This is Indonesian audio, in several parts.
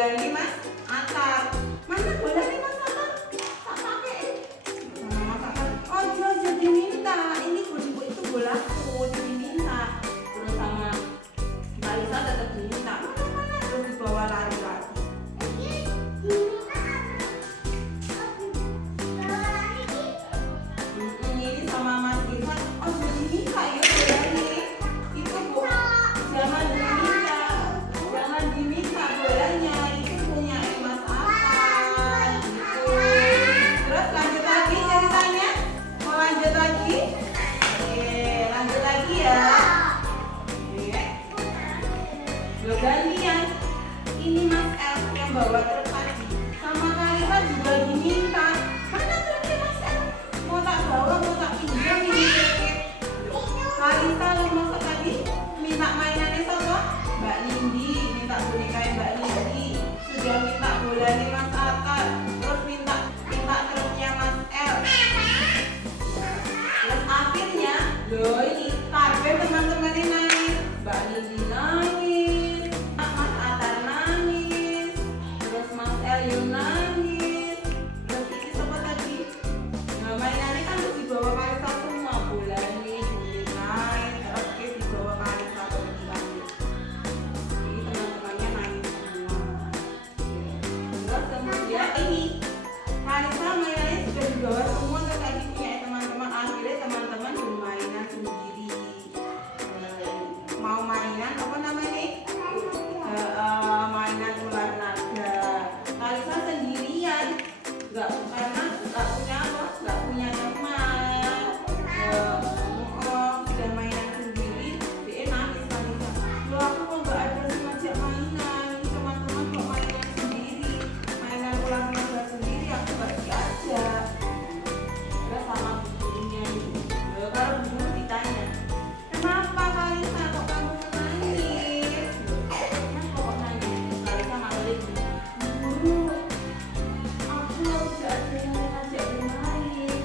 bolanya Mas Atar. Mana bolanya Mas Atar? Tak pakai. Sama Mas Atar. Oh dia diminta. Ini ibu itu bolaku diminta. Terus sama Kalisa tetap diminta. Mana terus dibawa lari lagi. Ini sama Mas Irfan. Oh sudah diminta ya bolanya. Itu bu. Jangan diminta. Jangan diminta bolanya. Itu punya Mas Atar. Gitu. Terus lanjut lagi ceritanya. Mau lanjut lagi? Oke, lanjut lagi ya. Oke. Loh gantian. Ini Mas El yang bawa truk tadi. Sama Kalisa juga diminta. Mana truknya Mas El? Mau tak bawa, mau tak pinjam ini truknya. Kalisa lo masa tadi minta mainannya siapa? Mbak Nindi, minta boneka Mbak Nindi. Sudah minta bolanya Mas Atar. Terus minta truknya Mas El. Terus akhirnya, loh ini kabeh teman-teman ini nangis. Mbak Nindi nangis, Mas Atar nangis, terus Mas El yang nangis. Terus ini siapa tadi? Nah, mainannya kan terus dibawa Kalisa semua, bolanya, naik, terus dia dibawa Kalisa lagi. Jadi teman-temannya nangis semua. Terus kemudian ini Kalisa mainannya sudah dibawa semua ke tadi punya teman-teman. Akhirnya teman-teman bermainan sendiri. Mau mainan apa namanya nih? Mainan ular naga. Kalisa sendirian, karena nggak punya apa? Nggak punya teman. Sudah mainan sendiri, dia nangis Kalisa. Loh aku kok nggak ada yang ngajak mainan? Ini teman-teman kok mainan sendiri, mainan ular naga sendiri, aku nggak diajak. Terus sama gurunya itu. Kalau guru ditanya, kenapa Kalisa kok kamu nangis? Kenapa kok nangis? Kalisa malah guru, aku tidak ada yang ngajak bermain.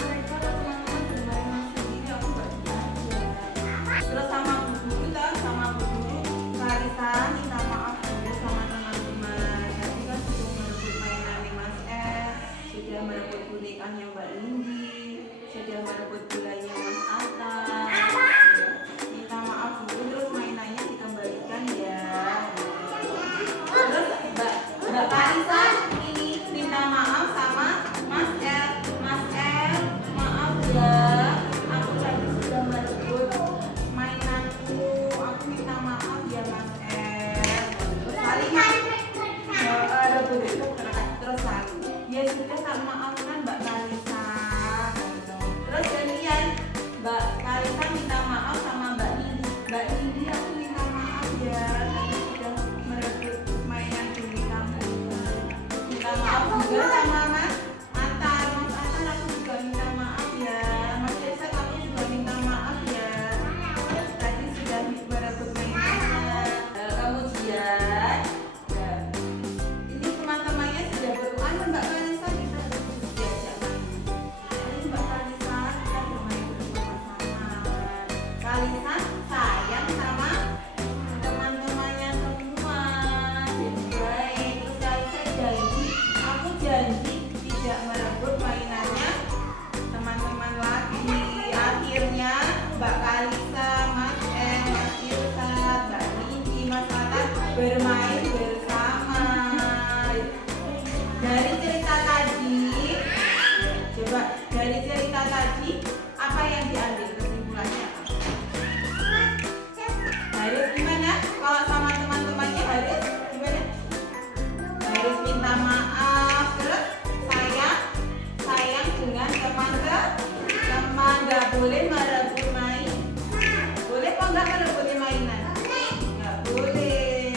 Mereka teman-teman bermain sendiri, aku nggak diajak. Terus sama bu guru Kalisa minta maaf dulu sama teman-teman. Tadi kan sudah merebut mainannya Mas El, sudah merebut bonekanya Mbak Nindi, sudah merebut bolanya Mas Atar. Minta maaf dulu, terus mainannya dikembalikan ya. Terus Mbak Kalisa ini minta maaf sama Mas El. Mas El, maaf ya, aku tadi sudah merebut mainanku. Aku minta maaf ya Mas El. Terus kalimat rebut itu terus saling. Ya sudah tak maafkan Mbak Kalisa. Terus kemudian Mbak Kalisa minta maaf sama Mbak Nindi. Mbak Nindi, aku minta maaf ya, tadi sudah merebut mainan ini kamu. Minta maaf juga sama Mas Atar. Mas Atar, aku juga minta maaf ya. Mas Desa, kamu juga minta maaf ya. Tadi sudah merebut mainannya. Kemudian ini teman-temannya sudah beruan Mbak Kalisa, kita harus diajak main. Jadi Mbak Kalisa, kita bermain bersama-sama. Kalisa sayang sama teman-temannya semua. Jadi baik. Terus Kalisa janji, aku janji tidak merebut mainannya teman-teman lagi. Akhirnya Mbak Kalisa, Mas El, Mas Irfan, Mbak Nindi, Mas Atar bermain bersama. Dari cerita tadi, coba dari cerita tadi apa yang diambil kesimpulannya? Harus gimana? Kalau sama teman-temannya harus gimana? Harus minta maaf, terus sayang dengan teman-teman, nggak boleh merebut main. Boleh kok nggak merebut mainan? Nggak boleh.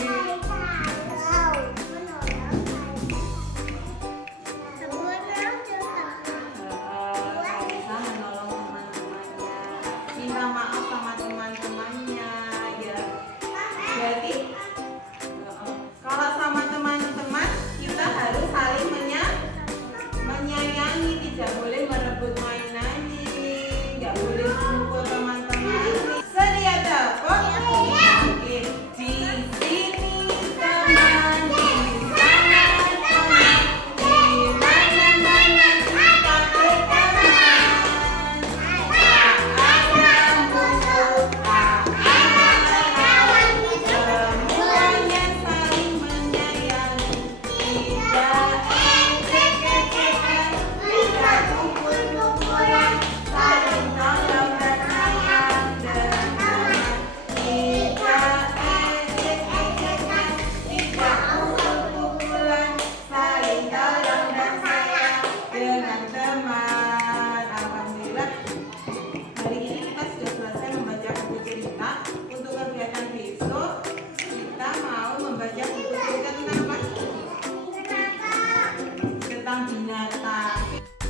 Dadah.